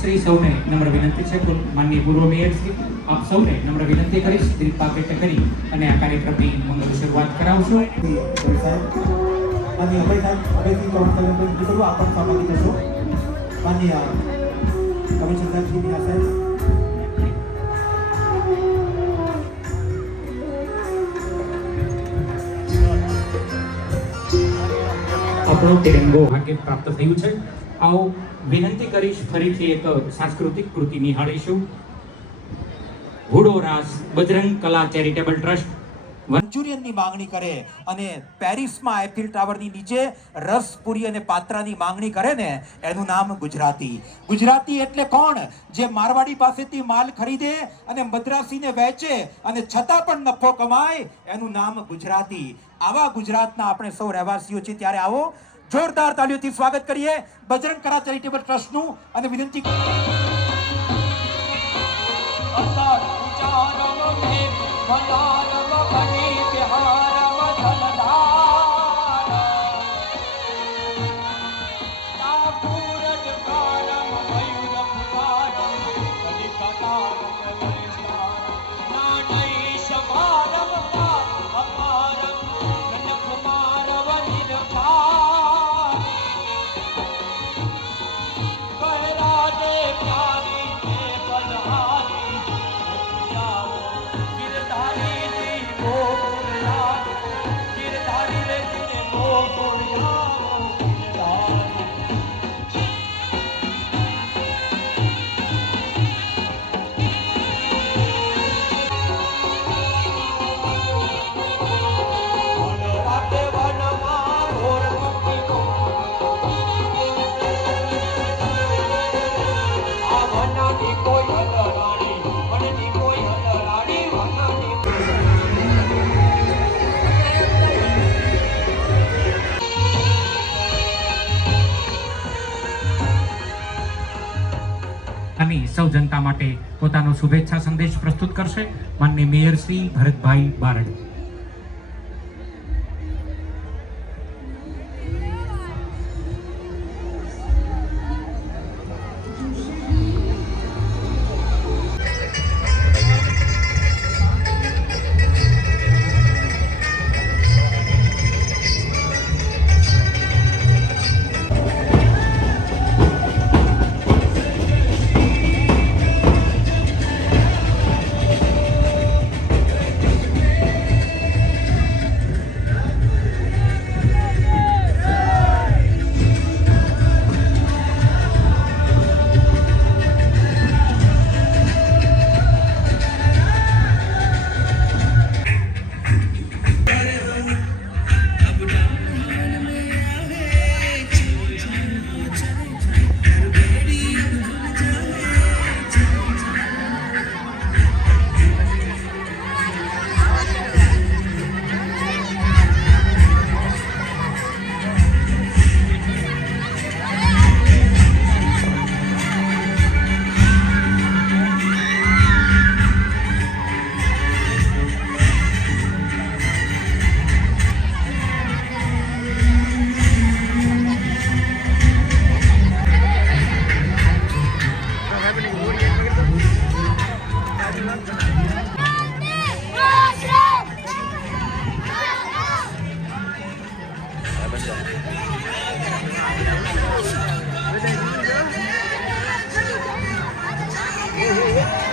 શ્રી સૌને નમ્ર વિનંતી છે. માનનીય પૂર્વ મેયર શ્રી આપ સૌને નમ્ર વિનંતી કરીશ. દીપ પાકેટ કરી અને આ કાર્યક્રમની મંગળ શરૂઆત કરાવશું. માનનીય અભય સાહેબ અભયસિંહ ચૌહાણ સાહેબ કરું આપ પણ સહભાગી થશો. માનનીય કમિશનર સાહેબ સાહેબ. આપણો તિરંગો ભાગ્ય પ્રાપ્ત થયું છે. આવો વિનંતી કરીશ, ફરીથી એક સાંસ્કૃતિક કૃતિ નિહાળીશું. હુડો રાસ બજરંગ કલા ચેરિટેબલ ટ્રસ્ટ. મંચુરિયનની માંગણી કરે અને પેરિસમાં એફિલ ટાવરની નીચે રસપુરી અને પાત્રાની માંગણી કરે ને, એનું નામ ગુજરાતી. ગુજરાતી એટલે કોણ? જે મારવાડી પાસેથી માલ ખરીદે અને મદ્રાસીને વેચે અને છતાં પણ નફો કમાય, એનું નામ ગુજરાતી. આવા ગુજરાતના આપણે સૌ રહેવાસીઓ છીએ, ત્યારે આવો. જોરદાર તાળીઓથી સ્વાગત કરીએ બજરંગ કરા ચેરિટેબલ ટ્રસ્ટનું અને વિનંતી અતાર gloria. અને સૌ જનતા માટે પોતાનો શુભેચ્છા સંદેશ પ્રસ્તુત કરશે. માનનીય મેયર શ્રી ભરતભાઈ બારડ. 我是你不会我你